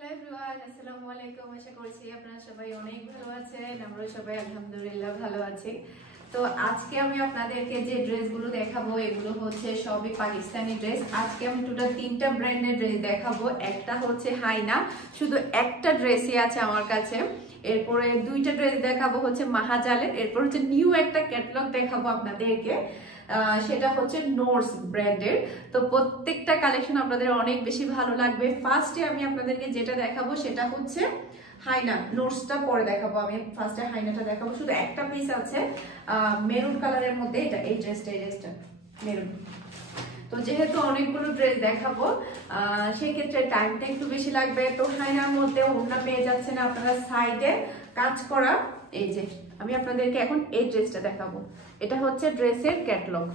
Hello everyone, আসসালামু আলাইকুম। আশা করছি আপনারা সবাই অনেক ভালো আছেন। আমরা সবাই আলহামদুলিল্লাহ ভালো আছি। তো আজকে আমি আপনাদেরকে যে ড্রেসগুলো দেখাবো এগুলো হচ্ছে সবই পাকিস্তানি ড্রেস। আজকে আমি টোটাল 3টা ব্র্যান্ডের ড্রেস দেখাবো। একটা হচ্ছে হাইনা, শুধু একটা ড্রেসই আছে আমার কাছে। এরপরে 2টা ড্রেস দেখাবো হচ্ছে মাহাজালের। এরপর হচ্ছে নিউ একটা ক্যাটালগ দেখাবো আপনাদেরকে, সেটা হচ্ছে নোর্স ব্র্যান্ডের। তো প্রত্যেকটা কালেকশন আপনাদের অনেক বেশি ভালো লাগবে। ফার্স্টে আমি আপনাদেরকে যেটা দেখাবো সেটা হচ্ছে হাইনা। নোর্সটা পরে দেখাবো। আমি ফার্স্টে হাইনাটা দেখাবো। শুধু একটা পিস আছে মেরুন কালারের মধ্যে। এটা এই ড্রেসটা মেরুন। তো যেহেতু অনেকগুলো ড্রেস দেখাবো সেই ক্ষেত্রে টাইমটা একটু বেশি লাগবে। তো হাইনার মধ্যে ওড়না পেয়ে যাচ্ছেন আপনারা, সাইডে কাজ করা। এই যে আমি আপনাদেরকে এখন এই ড্রেসটা দেখাবো। এটা হচ্ছে ড্রেসের ক্যাটালগ।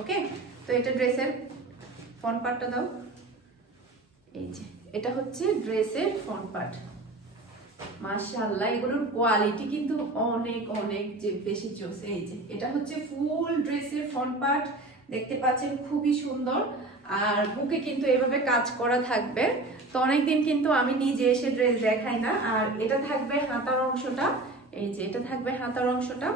ওকে, তো এটা ড্রেসের ফ্রন্ট পার্টটা দাও। এই যে এটা হচ্ছে ড্রেসের ফ্রন্ট পার্ট। মাশাআল্লাহ, এগুলোর কোয়ালিটি কিন্তু অনেক অনেক যে বেশি জোস। এই যে এটা হচ্ছে ফুল ড্রেসের ফ্রন্ট পার্ট, দেখতে পাচ্ছেন খুবই সুন্দর। আর বুকে কিন্তু এভাবে কাজ করা থাকবে। তো অনেকদিন কিন্তু আমি নিজে এসে ড্রেস দেখাই না। আর এটা থাকবে হাতার অংশটা। এই যে এটা থাকবে হাতার অংশটা,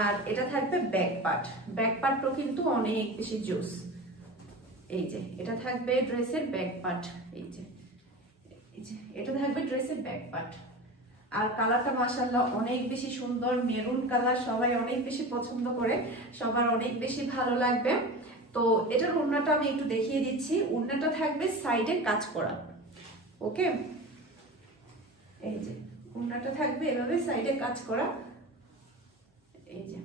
আর এটা থাকবে ব্যাক পার্ট। ব্যাক পার্টও কিন্তু অনেক বেশি জোস। এই যে এটা থাকবে ড্রেসের ব্যাক পার্ট। এই যে এটা থাকবে ড্রেসের ব্যাক পার্ট। আর কালারটা মাশাআল্লাহ অনেক বেশি সুন্দর। মেরুন কালার সবাই অনেক বেশি পছন্দ করে, সবার অনেক বেশি ভালো লাগবে। তো এটার ওড়নাটা আমি একটু দেখিয়ে দিচ্ছি। ওড়নাটা থাকবে সাইডে কাজ করা। ওকে, এই যে ওড়নাটা থাকবে এভাবে সাইডে কাজ করা। এই যে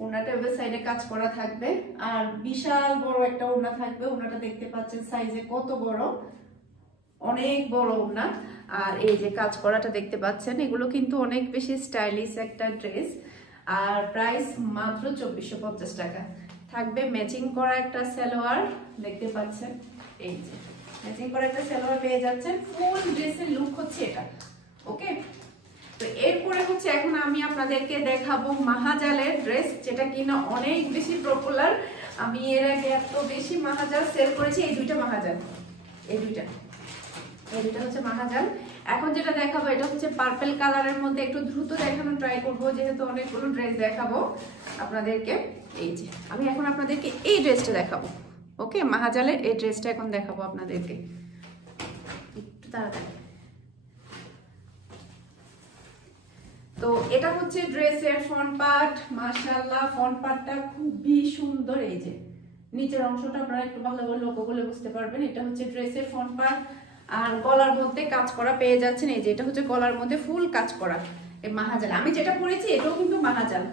ওড়নাটা এভাবে সাইডে কাজ করা থাকবে। আর বিশাল বড় একটা ওড়না থাকবে। ওড়নাটা দেখতে পাচ্ছেন সাইজে কত বড়, অনেক বড় ওড়না। আর এই যে কাজ করাটা দেখতে পাচ্ছেন, এগুলো কিন্তু অনেক বেশি স্টাইলিশ একটা ড্রেস। আর প্রাইস মাত্র 2450 টাকা। থাকবে ম্যাচিং করা একটা সালোয়ার, দেখতে পাচ্ছেন। এই যে ম্যাচিং করা একটা সালোয়ার পেয়ে যাচ্ছেন। ফুল ড্রেসের লুক হচ্ছে এটা। ওকে, তো এরপরে হচ্ছে এখন আমি আপনাদেরকে দেখাবো মাহাজালের ড্রেস, যেটা কিনা অনেক বেশি পপুলার। আমি এর আগে এত বেশি মাহাজাল সেল করেছি। এই দুইটা মাহাজাল, এই দুইটা হচ্ছে মাহাজাল। এখন যেটা দেখাবো এটা হচ্ছে পার্পল কালারের মধ্যে। একটু দ্রুত দেখানো ট্রাই করবো যেহেতু অনেকগুলো ড্রেস দেখাবো আপনাদেরকে। এই যে আমি এখন আপনাদেরকে এই ড্রেসটা দেখাবো। ওকে, মাহাজালের এই ড্রেসটা এখন দেখাবো আপনাদেরকে। একটু তাড়াতাড়ি। তো এটা হচ্ছে ড্রেসের ফ্রন্ট পার্ট। মাশাআল্লাহ, ফ্রন্ট পার্টটা খুবই সুন্দর। এই যে নিচের অংশটা আপনারা একটু ভালো করে লক্ষ্য করলে বুঝতে পারবেন। এটা হচ্ছে ড্রেসের ফ্রন্ট পার্ট। আর গলার মধ্যে কাজ করা পেয়ে যাচ্ছেন। এই যে এটা হচ্ছে গলার মধ্যে ফুল কাজ করা এই মাহাজাল। আমি যেটা পরেছি এটাও কিন্তু মাহাজাল।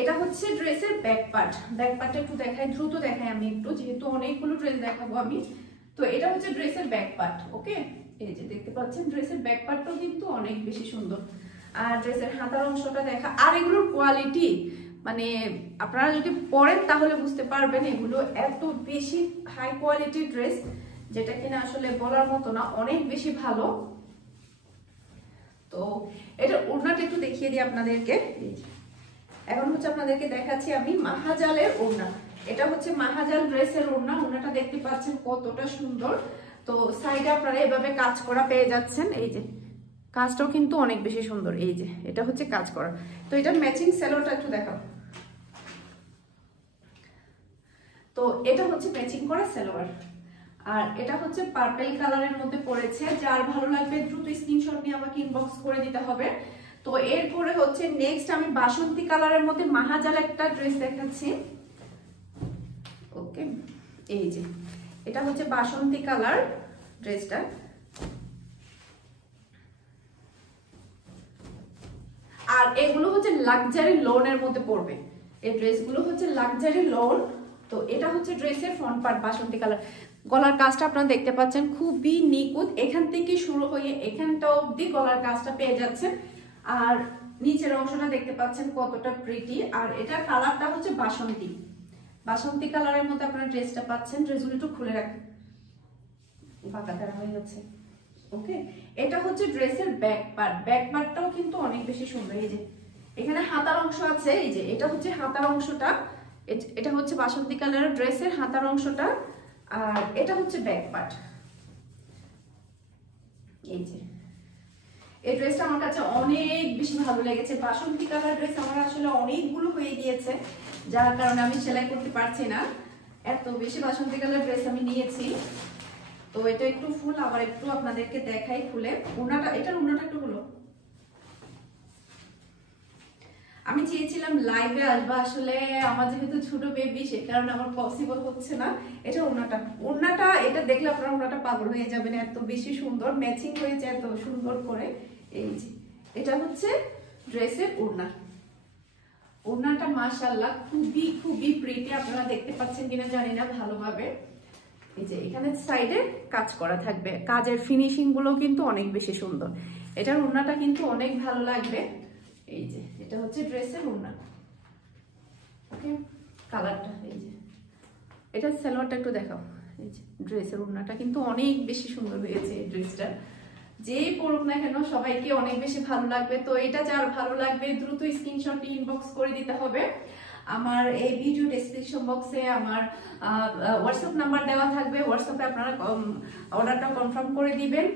এটা হচ্ছে ড্রেসের ব্যাক পার্ট। ব্যাক পার্টটা একটু দেখাই, দ্রুত দেখাই আমি একটু, যেহেতু অনেকগুলো ড্রেস দেখাবো আমি। তো এটা হচ্ছে ড্রেসের ব্যাক পার্ট। ওকে, এই যে দেখতে পাচ্ছেন ড্রেসের ব্যাক পার্টটাও কিন্তু অনেক বেশি সুন্দর। আর ড্রেসের হাতার অংশটা দেখা। আর এগুলোর কোয়ালিটি মানে আপনারা যদি পরেন তাহলে বুঝতে পারবেন এগুলো এত বেশি হাই কোয়ালিটির ড্রেস, যেটা কিনা আসলে বলার মতো না, অনেক বেশি ভালো। তো এটা ওড়নাটা একটু দেখিয়ে দিই আপনাদেরকে। এখন হচ্ছে আপনাদেরকে দেখাচ্ছি আমি মাহাজালের ওড়না। এটা হচ্ছে মাহাজাল ড্রেসের ওড়না। ওড়নাটা দেখতে পাচ্ছেন কতটা সুন্দর। তো সাইডে আপনারা এভাবে কাজ করা পেয়ে যাচ্ছেন। এই যে কাজটাও কিন্তু অনেক বেশি সুন্দর। এই যে এটা হচ্ছে কাজ করা। তো এটা ম্যাচিং সালোয়ারটা একটু দেখাও। তো এটা হচ্ছে ম্যাচিং করা সালোয়ার। আর এটা হচ্ছে পার্পল কালারের মধ্যে পড়েছে। যার ভালো লাগবে দ্রুত স্ক্রিনশট নিয়ে আমাকে ইনবক্স করে দিতে হবে। তো এরপরে হচ্ছে নেক্সট আমি বাসন্তী কালারের মধ্যে মাহাজাল একটা ড্রেস দেখাচ্ছি। ওকে, এই যে এটা হচ্ছে বাসন্তী কালার ড্রেসটা। আর এগুলো হচ্ছে লাক্সারি লোনের মধ্যে পড়বে। এই ড্রেসগুলো হচ্ছে লাক্সারি লোন। তো এটা হচ্ছে ড্রেসের ফ্রন্ট পার্ট বাসন্তী কালার। গলার কাজটা আপনারা দেখতে পাচ্ছেন খুবই নিখুঁত। এখান থেকে শুরু হয়ে এখানটা অবধি গলার কাজটা পেয়ে যাচ্ছেন। আর নিচের অংশটা দেখতে পাচ্ছেন কতটা প্রিটি। আর এটার কালারটা হচ্ছে বাসন্তী কালারের মধ্যে আপনারা ড্রেসটা পাচ্ছেন। ড্রেসগুলো একটু খুলে রাখেন, ফাঁকা দেওয়া হয়ে যাচ্ছে। ওকে, এটা হচ্ছে ড্রেসের ব্যাক পার্ট। ব্যাক পার্টটাও কিন্তু অনেক বেশি সুন্দর। এই যে এখানে হাতার অংশ আছে। এই যে এটা হচ্ছে হাতার অংশটা। এটা হচ্ছে বাসন্তী কালারের ড্রেসের হাতার অংশটা। আর এটা হচ্ছে ব্যাক পার্ট। এই যে এই ড্রেসটা আমার কাছে অনেক বেশি ভালো লেগেছে। বাসন্তী কালার ড্রেস আমার আসলে অনেকগুলো হয়ে গিয়েছে, যার কারণে আমি সেলাই করতে পারছি না। এত বেশি বাসন্তী কালার ড্রেস আমি নিয়েছি। তো এটা একটু ফুল, আবার একটু আপনাদেরকে দেখাই খুলে। ওড়নাটা, এটার ওড়নাটা একটু হলো, আমি চেয়েছিলাম লাইভে আসবা, আসলে আমার যেহেতু ছোট বেবি সে কারণে আমার পসিবল হচ্ছে না। এটা ওড়নাটা এটা দেখলে আপনারা ওড়নাটা পাগল হয়ে যাবেন, এত বেশি সুন্দর ম্যাচিং হয়েছে এত সুন্দর করে। এই যে এটা হচ্ছে ড্রেসের ওড়নাটা মাশাআল্লাহ খুবই খুবই প্রিটি। আপনারা দেখতে পাচ্ছেন কিনা জানি না ভালোভাবে। এই যে এখানে সাইডে কাজ করা থাকবে, কাজের ফিনিশিং গুলো কিন্তু অনেক বেশি সুন্দর। এটার ওড়নাটা কিন্তু অনেক ভালো লাগবে। এই যে এটা হচ্ছে ড্রেসের ওড়না, ওকে কালারটা। এই যে এটা সালোয়ারটা একটু দেখাও। এই যে ড্রেসের ওড়নাটা কিন্তু অনেক বেশি সুন্দর হয়েছে। এই ড্রেসটা যে পরুক না কেন সবাইকে অনেক বেশি ভালো লাগবে। তো এটা যার ভালো লাগবে দ্রুত স্ক্রিনশট ইনবক্স করে দিতে হবে। আমার এই ভিডিও ডেসক্রিপশন বক্সে আমার হোয়াটসঅ্যাপ নাম্বার দেওয়া থাকবে, হোয়াটসঅ্যাপে আপনারা অর্ডারটা কনফার্ম করে দিবেন।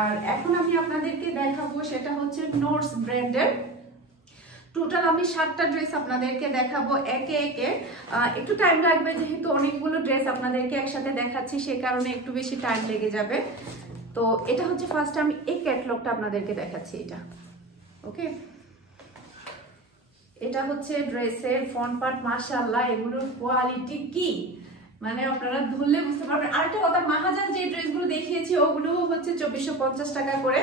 আর এখন আমি আপনাদেরকে দেখাবো সেটা হচ্ছে নোটস ব্র্যান্ডের। টোটাল আমি 7টা ড্রেস আপনাদেরকে দেখাবো একে একে। একটু টাইম লাগবে যেহেতু অনেকগুলো ড্রেস আপনাদেরকে একসাথে দেখাচ্ছি, সে কারণে একটু বেশি টাইম লেগে যাবে। তো এটা হচ্ছে ফার্স্ট আমি এই ক্যাটালগটা আপনাদেরকে দেখাচ্ছি। এটা ওকে, এটা হচ্ছে ড্রেসের ফ্রন্ট পার্ট। মাশাআল্লাহ এগুলোর কোয়ালিটি কি, মানে আপনারা ধরলে বুঝতে পারবেন। আরেকটা কথা, মাহাজান যে ড্রেসগুলো দেখিয়েছি ওগুলো হচ্ছে 2450 টাকা করে,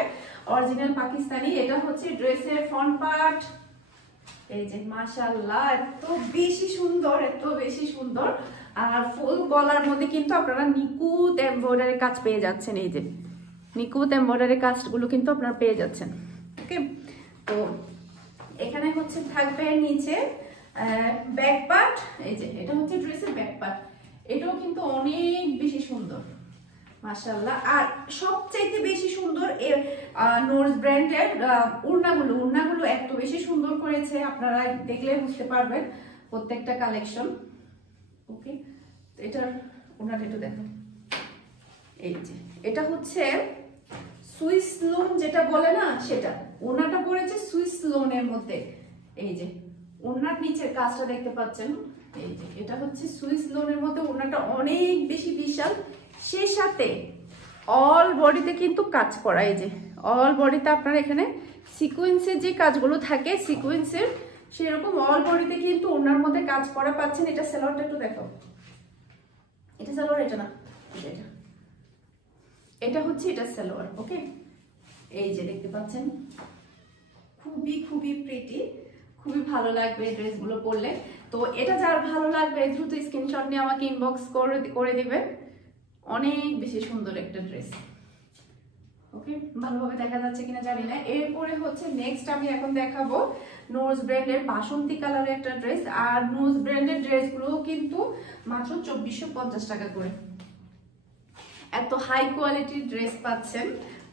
অরিজিনাল পাকিস্তানি। এটা হচ্ছে ড্রেসের ফ্রন্ট পার্ট। এই যে মাশাআল্লাহ এত বেশি সুন্দর, এত বেশি সুন্দর। আর ফুল গলার মধ্যে কিন্তু আপনারা নিখুঁত এমব্রয়ডারি কাজ পেয়ে যাচ্ছেন। এই যে নিখুঁত এমব্রয়ডারি কাজগুলো কিন্তু আপনারা পেয়ে যাচ্ছেন। ওকে, তো এখানে হচ্ছে থাকবে নিচে ব্যাক পার্ট। এই যে এটা হচ্ছে ড্রেসের ব্যাক পার্ট, এটাও কিন্তু অনেক বেশি সুন্দর মাশাআল্লাহ। আর সবচাইতে বেশি সুন্দর এর নোটস ব্র্যান্ডের ওড়নাগুলো এত বেশি সুন্দর করেছে, আপনারা দেখলে বুঝতে পারবেন প্রত্যেকটা কালেকশন। ওকে, এটার ওড়নাটা একটু দেখো। এই যে এটা হচ্ছে সুইস লোন যেটা বলে না, সেটা ওড়নাটা পড়েছে সুইস লোনের মধ্যে। এই যে ওড়নার নিচের কাজটা দেখতে পাচ্ছেন। এই যে এটা হচ্ছে সুইস লোনের মধ্যে, ওড়নাটা অনেক বেশি বিশাল, সেই সাথে অল বডিতে কিন্তু কাজ করা। এই যে অল বডিতে আপনারা এখানে সিকোয়েন্সের যে কাজগুলো থাকে সিকোয়েন্সের, সেরকম অল বডিতে কিন্তু ওড়নার মধ্যে কাজ করা পাচ্ছেন। এটা সালোয়ারটা একটু দেখো। এটা সালোয়ার, এটা না, এটা এটা হচ্ছে এটা সালোয়ার। ওকে, এই যে দেখতে পাচ্ছেন খুবই খুবই প্রিটি, খুবই ভালো লাগবে ড্রেসগুলো পরলে। তো এটা যার ভালো লাগবে দ্রুত স্ক্রিনশট নিয়ে আমাকে ইনবক্স করে দিবে। অনেক বেশি সুন্দর একটা ড্রেস। ওকে, ভালোভাবে দেখা যাচ্ছে কিনা জানি না। এরপরে হচ্ছে নেক্সট আমি এখন দেখাবো নোজ ব্র্যান্ডের বাসন্তী কালারের একটা ড্রেস। আর নোজ ব্র্যান্ডের ড্রেসগুলো কিন্তু মাত্র 2450 টাকা করে। এত হাই কোয়ালিটির ড্রেস পাচ্ছেন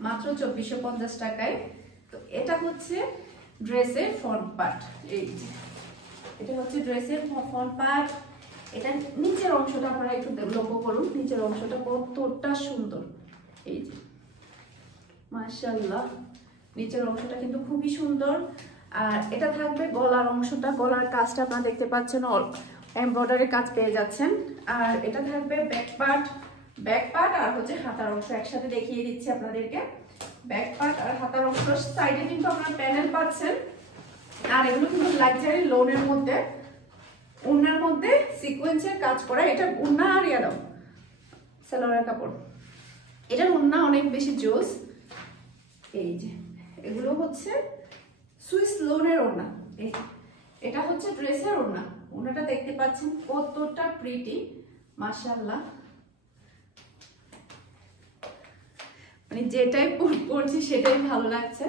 মাত্র 2450 টাকায়। তো এটা হচ্ছে ড্রেসের ফ্রন্ট পার্ট। এই যে এটা হচ্ছে ড্রেসের ফ্রন্ট পার্ট। এটা নিচের অংশটা আপনারা একটু লক্ষ্য করুন, নিচের অংশটা কতটা সুন্দর। এই যে মাশাআল্লাহ নিচের অংশটা কিন্তু খুবই সুন্দর। আর এটা থাকবে গলার অংশটা, গলার কাজটা আপনারা দেখতে পাচ্ছেন এমব্রয়ডারি কাজ পেয়ে যাচ্ছেন। আর এটা থাকবে ব্যাক পার্ট আর হচ্ছে হাতার অংশ একসাথে দেখিয়ে দিচ্ছি আপনাদেরকে। ব্যাক পার্ট আর হাতার অংশ, সাইডে কিন্তু আপনারা প্যানেল পাচ্ছেন। আর এগুলো কিন্তু লাক্সারি লোনের মধ্যে, ওড়নার মধ্যে সিকোয়েন্সের কাজ করা। এটা ওড়না আর ইয়াদাও সালোয়ারের কাপড়, এটার ওড়না অনেক বেশি জোস। এই যে এগুলো হচ্ছে সুইস লোনের ওড়না। এই এটা হচ্ছে ড্রেসের ওড়না। ওড়নাটা দেখতে পাচ্ছেন কতটা প্রিটি মাশাআল্লাহ, মানে যেটাই পরছি সেটাই ভালো লাগছে।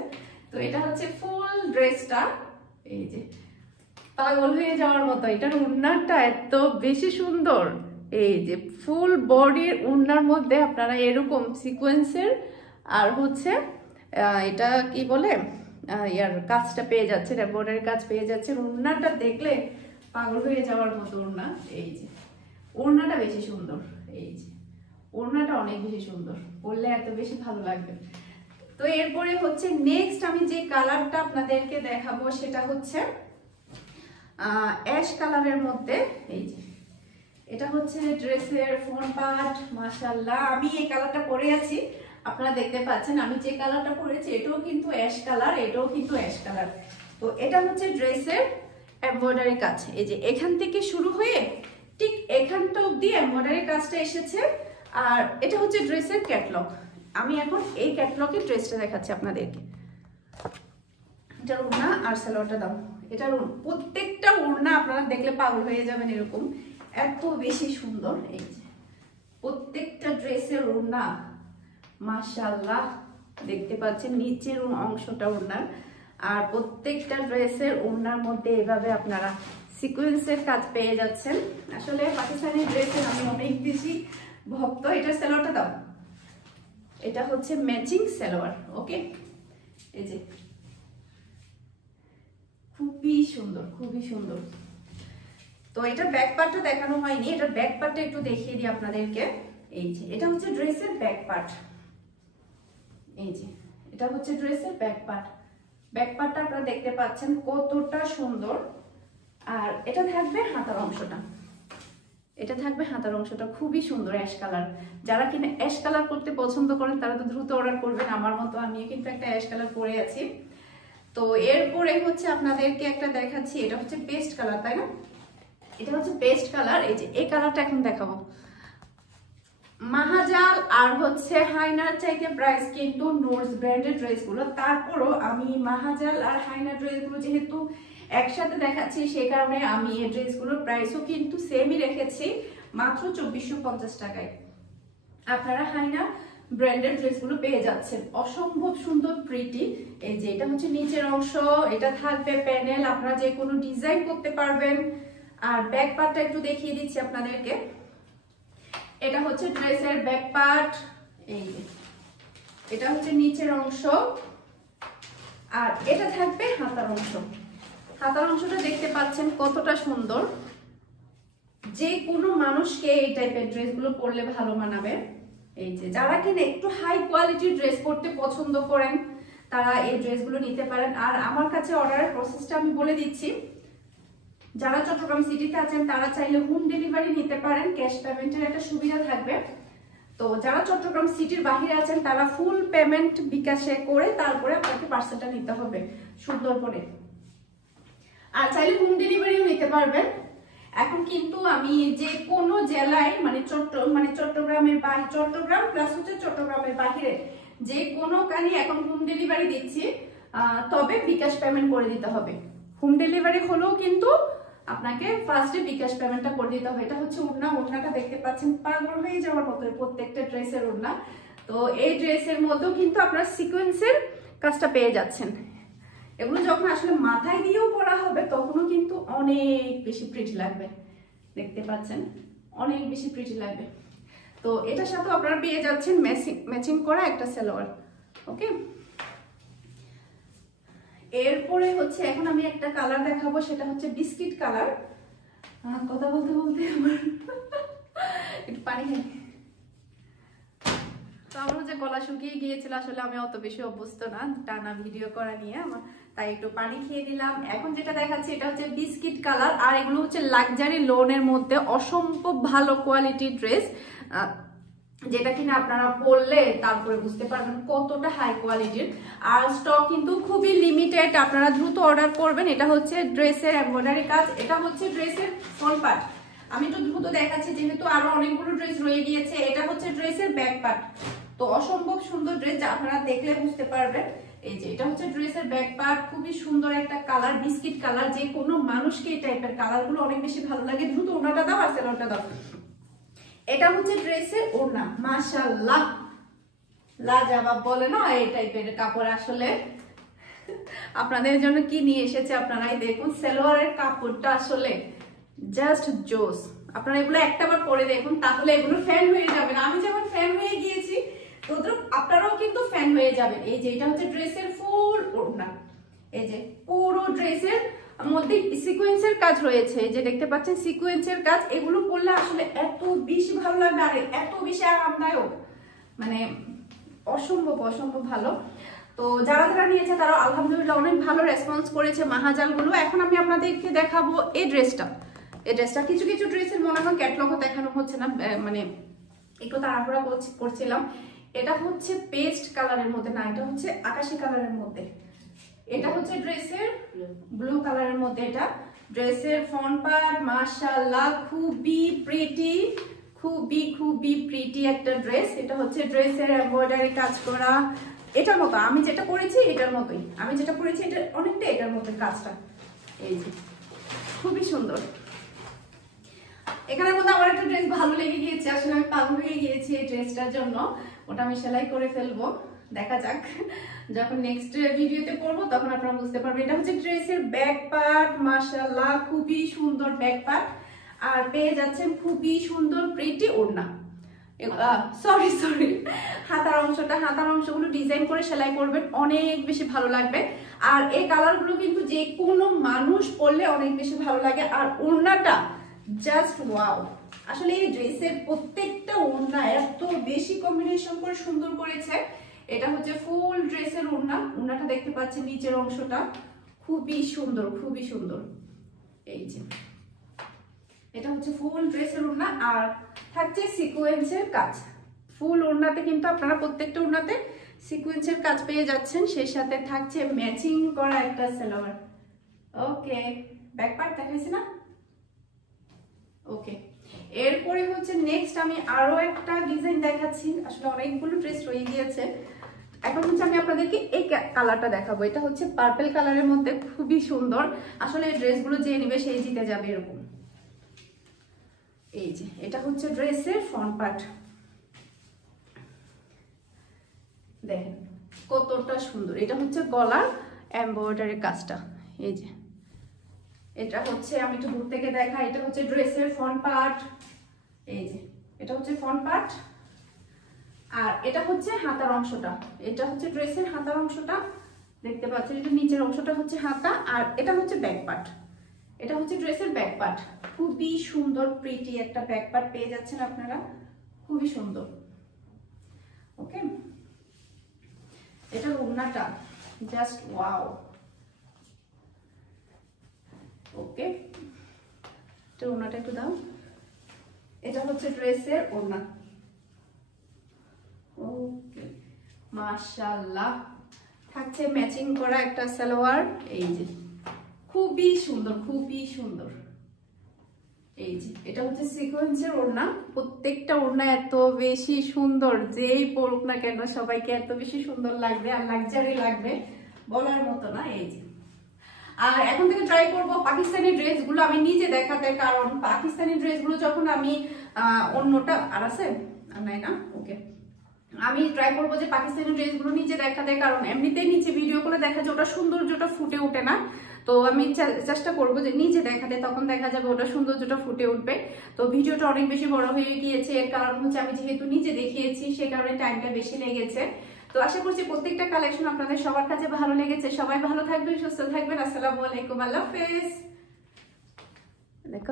তো এটা হচ্ছে ফুল ড্রেসটা। এই যে পাগল হয়ে যাওয়ার মতো, এটার ওড়নাটা এত বেশি সুন্দর। এই যে ফুল বডির ওড়নার মধ্যে আপনারা এরকম সিকোয়েন্সের আর হচ্ছে এটা কি বলে ইয়ার কাজটা পেয়ে যাচ্ছেন, এমব্রয়ডারি কাজ পেয়ে যাচ্ছেন। ওড়নাটা দেখলে পাগল হয়ে যাওয়ার মতো ওড়না। এই যে ওড়নাটা বেশি সুন্দর। এই যে ওড়নাটা অনেক বেশি সুন্দর, পরলে এত বেশি ভালো লাগবে। তো এরপরে হচ্ছে নেক্সট আমি যে কালারটা আপনাদেরকে দেখাবো সেটা হচ্ছে অ্যাশ কালারের মধ্যে। এই যে এটা হচ্ছে ড্রেসের ফ্রন্ট পার্ট। মাশাআল্লাহ, আমি এই কালারটা পরে আছি, আপনারা দেখতে পাচ্ছেন। আমি যে কালারটা পরেছি এটাও কিন্তু অ্যাশ কালার, এটাও কিন্তু অ্যাশ কালার। তো এটা হচ্ছে ড্রেসের এমব্রয়ডারি কাজ। এই যে এখান থেকে শুরু হয়ে ঠিক এখানটা অবধি এমব্রয়ডারি কাজটা এসেছে। আর এটা হচ্ছে ড্রেসের ক্যাটলগ। আমি এখন এই ক্যাটলগের ড্রেসটা দেখাচ্ছি আপনাদেরকে। এটার ওড়না আর সালোয়ারটা দাও। এটার প্রত্যেকটা ওড়না আপনারা দেখলে পাগল হয়ে যাবেন, এরকম এত বেশি সুন্দর। এই যে প্রত্যেকটা ড্রেসের ওড়না মাশাআল্লাহ, দেখতে পাচ্ছেন নিচের অংশটা ওড়নার। আর প্রত্যেকটা ড্রেসের ওড়নার মধ্যে এভাবে আপনারা সিকোয়েন্সের কাজ পেয়ে যাচ্ছেন। আসলে পাকিস্তানি ড্রেসের আমি অনেক বেশি ভক্ত। এটার সালোয়ারটা দাও। এটা হচ্ছে ম্যাচিং সালোয়ার। ওকে, এই যে খুবই সুন্দর, খুবই সুন্দর। তো এটা ব্যাক পার্টটা দেখানো হয়নি, এটা ব্যাক পার্টটা একটু দেখিয়ে দিই আপনাদেরকে। এই যে এটা হচ্ছে ড্রেসের ব্যাক পার্ট। এই যে এটা হচ্ছে ড্রেসের ব্যাক পার্ট। ব্যাক পার্টটা আপনারা দেখতে পাচ্ছেন কতটা সুন্দর। আর এটা থাকবে হাতার অংশটা, এটা থাকবে হাতার অংশটা খুবই সুন্দর অ্যাশ কালার। যারা কিনা অ্যাশ কালার করতে পছন্দ করেন তারা তো দ্রুত অর্ডার করবেন, আমার মতো আমিও কিন্তু একটা অ্যাশ কালার পরে আছি। তো এরপরে হচ্ছে আপনাদেরকে একটা দেখাচ্ছি, এটা হচ্ছে পেস্ট কালার, তাই না? এটা হচ্ছে পেস্ট কালার। এই যে এই কালারটা এখন দেখাবো। মাহাজাল আর হচ্ছে হাইনার চাইতে প্রাইস কিন্তু নোটস ব্র্যান্ডের ড্রেসগুলো, তারপরও আমি মাহাজাল আর হাইনার ড্রেসগুলো যেহেতু একসাথে দেখাচ্ছি সেই কারণে আমি এই ড্রেসগুলোর প্রাইসও কিন্তু সেমই রেখেছি, মাত্র 2450 টাকায় আপনারা হাইনা ব্র্যান্ডের ড্রেসগুলো পেয়ে যাচ্ছেন। অসম্ভব সুন্দর প্রিটি। এই যে এটা হচ্ছে নিচের অংশ, এটা থাকবে প্যানেল, আপনারা যে কোনো ডিজাইন করতে পারবেন। আর ব্যাক পার্টটা একটু দেখিয়ে দিচ্ছি আপনাদেরকে। এটা হচ্ছে ড্রেসের ব্যাক পার্ট। এই যে এটা হচ্ছে নিচের অংশ, আর এটা থাকবে হাতার অংশ। হাতার অংশটা দেখতে পাচ্ছেন কতটা সুন্দর। যে কোনো মানুষকে এই টাইপের ড্রেসগুলো পরলে ভালো মানাবে। এই যে যারা কিনা একটু হাই কোয়ালিটির ড্রেস পরতে পছন্দ করেন তারা এই ড্রেসগুলো নিতে পারেন। আর আমার কাছে অর্ডারের প্রসেসটা আমি বলে দিচ্ছি। যারা চট্টগ্রাম সিটিতে আছেন তারা চাইলে হোম ডেলিভারি নিতে পারেন, ক্যাশ পেমেন্টের একটা সুবিধা থাকবে। তো যারা চট্টগ্রাম সিটির বাইরে আছেন তারা ফুল পেমেন্ট বিকাশে করে তারপরে আপনাকে পার্সেলটা নিতে হবে সুন্দর করে। আর চাইলে হোম ডেলিভারিও নিতে পারবেন। এখন কিন্তু আমি যে কোনো জেলায় মানে চট্টগ্রামের বাইরে, চট্টগ্রাম প্লাস হচ্ছে চট্টগ্রামের বাইরে যে কোনো কানি এখন হোম ডেলিভারি দিচ্ছি, তবে বিকাশ পেমেন্ট করে দিতে হবে। হোম ডেলিভারি হলেও কিন্তু আপনাকে ফার্স্টে বিকাশ পেমেন্টটা করে দিতে হবে। এটা হচ্ছে ওড়না। ওড়নাটা দেখতে পাচ্ছেন পাগল হয়ে যাওয়ার মতো প্রত্যেকটা ড্রেসের ওড়না। তো এই ড্রেসের মধ্যেও কিন্তু আপনারা সিকোয়েন্সের কাজটা পেয়ে যাচ্ছেন। এগুলো যখন আসলে মাথায় দিয়েও পরা হবে তখনও কিন্তু অনেক বেশি প্রিটি লাগবে, দেখতে পাচ্ছেন অনেক বেশি প্রিটি লাগবে। তো এটার সাথে আপনারা পেয়ে যাচ্ছেন ম্যাচিং করা একটা সালোয়ার। ওকে, এরপরে হচ্ছে এখন আমি একটা কালার দেখাবো, সেটা হচ্ছে বিস্কিট কালার। কথা বলতে বলতে আমার একটু পানি খাই। তো আমার হচ্ছে গলা শুকিয়ে গিয়েছিল, আসলে আমি অত বেশি অভ্যস্ত না টানা ভিডিও করা নিয়ে, আমার তাই একটু পানি খেয়ে দিলাম। এখন যেটা দেখাচ্ছি এটা হচ্ছে বিস্কিট কালার। আর এগুলো হচ্ছে লাক্সারি লোনের মধ্যে অসম্ভব ভালো কোয়ালিটির ড্রেস, যেটা কিনা আপনারা পরলে তারপরে বুঝতে পারবেন কতটা হাই কোয়ালিটির। আর স্টক কিন্তু খুবই লিমিটেড, আপনারা দ্রুত অর্ডার করবেন। এটা হচ্ছে ড্রেসের এমব্রয়ডারি কাজ, এটা হচ্ছে ড্রেসের ফ্রন্ট পার্ট। আমি একটু দ্রুত দেখাচ্ছি যেহেতু আরো অনেকগুলো ড্রেস রয়ে গিয়েছে। এটা হচ্ছে ড্রেসের ব্যাক পার্ট। তো অসম্ভব সুন্দর ড্রেস, যা আপনারা দেখলে বুঝতে পারবেন। এই যে এটা হচ্ছে ড্রেসের ব্যাক পার্ট, খুবই সুন্দর একটা কালার, বিস্কিট কালার। যে কোনো মানুষকে এই টাইপের কালারগুলো অনেক বেশি ভালো লাগে। দ্রুত ওড়নাটা দাও আর সালোয়ারটা দাও। এটা হচ্ছে ড্রেসের ওড়না। মাশাআল্লাহ, লাজবাব বলে না এই টাইপের কাপড়। আসলে আপনাদের জন্য কি নিয়ে এসেছে আপনারাই দেখুন। সালোয়ারের কাপড়টা আসলে জাস্ট জোস। আপনারা এগুলো একটাবার পরে দেখুন, তাহলে এগুলো ফ্যান হয়ে যাবেন। আমি যেমন ফ্যান হয়ে গিয়েছি তো আপনারাও কিন্তু ফ্যান হয়ে যাবেন। এই যে এটা হচ্ছে ড্রেসের ফুল ওড়না। এই যে পুরো ড্রেসের মধ্যে সিকোয়েন্সের কাজ রয়েছে, যে দেখতে পাচ্ছেন সিকোয়েন্সের কাজ। এগুলো পরলে আসলে এত বেশি ভালো লাগবে আর এত বেশি আরামদায়ক, মানে অসম্ভব অসম্ভব ভালো। তো যারা যারা নিয়েছে তারা আলহামদুলিল্লাহ অনেক ভালো রেসপন্স করেছে মাহাজালগুলো। এখন আমি আপনাদেরকে দেখাবো এই ড্রেসটা। এই ড্রেসটা কিছু কিছু ড্রেসের মনে হয় ক্যাটলগও দেখানো হচ্ছে না, মানে একটু তাড়াহুড়া করছিলাম। এটা হচ্ছে পেস্ট কালারের মধ্যে, না এটা হচ্ছে আকাশি কালারের মধ্যে। এটা হচ্ছে ড্রেসের ব্লু কালারের মধ্যে। এটা ড্রেসের ফ্রন্ট পার্ট মাশাআল্লাহ খুবই প্রিটি, খুবই খুবই প্রিটি একটা ড্রেস। এটা হচ্ছে ড্রেসের এমব্রয়ডারি কাজ করা, এটার মতো আমি যেটা পরেছি এটার মতোই, আমি যেটা পরেছি এটা অনেকটা এটার মতো কাজটা। এই যে খুবই সুন্দর। এখানের মধ্যে আমার একটা ড্রেস ভালো লেগে গিয়েছে, আসলে আমি পাগল হয়ে গিয়েছি এই ড্রেসটার জন্য। ওটা আমি সেলাই করে ফেলবো, দেখা যাক যখন নেক্সট ভিডিওতে পরবো তখন আপনারা বুঝতে পারবেন। এটা হচ্ছে ড্রেসের ব্যাক পার্ট মাশাআল্লাহ খুবই সুন্দর ব্যাক পার্ট, আর পেয়ে যাচ্ছেন খুবই সুন্দর প্রিটি ওড়না। সরি হাতার অংশগুলো ডিজাইন করে সেলাই করবেন, অনেক বেশি ভালো লাগবে। আর এই কালারগুলো কিন্তু যে কোনো মানুষ পরলে অনেক বেশি ভালো লাগে। আর ওড়নাটা জাস্ট ওয়াও, আসলে এই ড্রেসের প্রত্যেকটা ওড়না এত বেশি কম্বিনেশন করে সুন্দর করেছে। এটা হচ্ছে ফুল ড্রেসের ওড়না, ওড়নাটা দেখতে পাচ্ছেন নিচের অংশটা খুবই সুন্দর, খুবই সুন্দর। এই যে এটা হচ্ছে ফুল ড্রেসের ওড়না, আর থাকছে সিকোয়েন্সের কাজ। ফুল ওড়নাতে কিন্তু আপনারা প্রত্যেকটা ওড়নাতে সিকোয়েন্সের কাজ পেয়ে যাচ্ছেন, সেই সাথে থাকছে ম্যাচিং করা একটা সালোয়ার। ওকে, ব্যাক পার্ট দেখাইছি না? ওকে, এরপরে হচ্ছে নেক্সট আমি আরো একটা ডিজাইন দেখাচ্ছি। আসলে অনেকগুলো ড্রেস রয়ে গিয়েছে, এখন হচ্ছে আমি আপনাদেরকে এই কালারটা দেখাবো। এটা হচ্ছে পার্পল কালারের মধ্যে, খুবই সুন্দর। আসলে এই ড্রেসগুলো যে নেবে সেই জিতে যাবে এরকম। এই যে এটা হচ্ছে ড্রেসের ফ্রন্ট পার্ট, দেখেন কতটা সুন্দর। এটা হচ্ছে গলার এমব্রয়ডারি কাজটা। এই যে এটা হচ্ছে, আমি একটু দূর থেকে দেখাই, এটা হচ্ছে ড্রেসের ফ্রন্ট পার্ট। এই যে এটা হচ্ছে ফ্রন্ট পার্ট, আর এটা হচ্ছে হাতার অংশটা। এটা হচ্ছে ড্রেসের হাতার অংশটা, দেখতে পাচ্ছেন এটা নিচের অংশটা হচ্ছে হাতা, আর এটা হচ্ছে ব্যাক পার্ট। এটা হচ্ছে ড্রেসের ব্যাক পার্ট, খুবই সুন্দর প্রিটি একটা ব্যাক পার্ট পেয়ে যাচ্ছেন আপনারা, খুবই সুন্দর। ওকে, এটা ওড়নাটা জাস্ট ওয়াও। ওকে, এটা ওড়নাটা একটু দাও। এটা হচ্ছে ড্রেসের ওড়না। ওকে, মাশাআল্লাহ থাকছে ম্যাচিং করা একটা সালোয়ার। এই যে খুবই সুন্দর, খুবই সুন্দর। এই যে এটা হচ্ছে সিকোয়েন্সের ওড়না, প্রত্যেকটা ওড়না এত বেশি সুন্দর, যেই পরুক না কেন সবাইকে এত বেশি সুন্দর লাগবে আর লাক্সারি লাগবে, বলার মতো না। এই যে আর এখন থেকে ট্রাই করব পাকিস্তানি ড্রেসগুলো আমি নিজে দেখাতে, কারণ পাকিস্তানি ড্রেসগুলো যখন আমি অন্যটা আর আছে নাই না। ওকে, আমি ট্রাই করবো যে পাকিস্তানি ড্রেসগুলো নিচে দেখাতে, কারণ এমনিতেই নিচে ভিডিও করে দেখা যায় ওটা সৌন্দর্যটা ফুটে ওঠে না। তো আমি চেষ্টা করবো যে নিচে দেখাতে, তখন দেখা যাবে ওটা সৌন্দর্যটা ফুটে উঠবে। তো ভিডিওটা অনেক বেশি বড় হয়ে গিয়েছে, এর কারণ হচ্ছে আমি যেহেতু নিচে দেখিয়েছি সে কারণে টাইমটা বেশি লেগেছে। তো আশা করছি প্রত্যেকটা কালেকশন আপনাদের সবার কাছে ভালো লেগেছে। সবাই ভালো থাকবেন, সুস্থ থাকবেন। আসসালামু আলাইকুম, আল্লাহ হাফেজ। দেখো।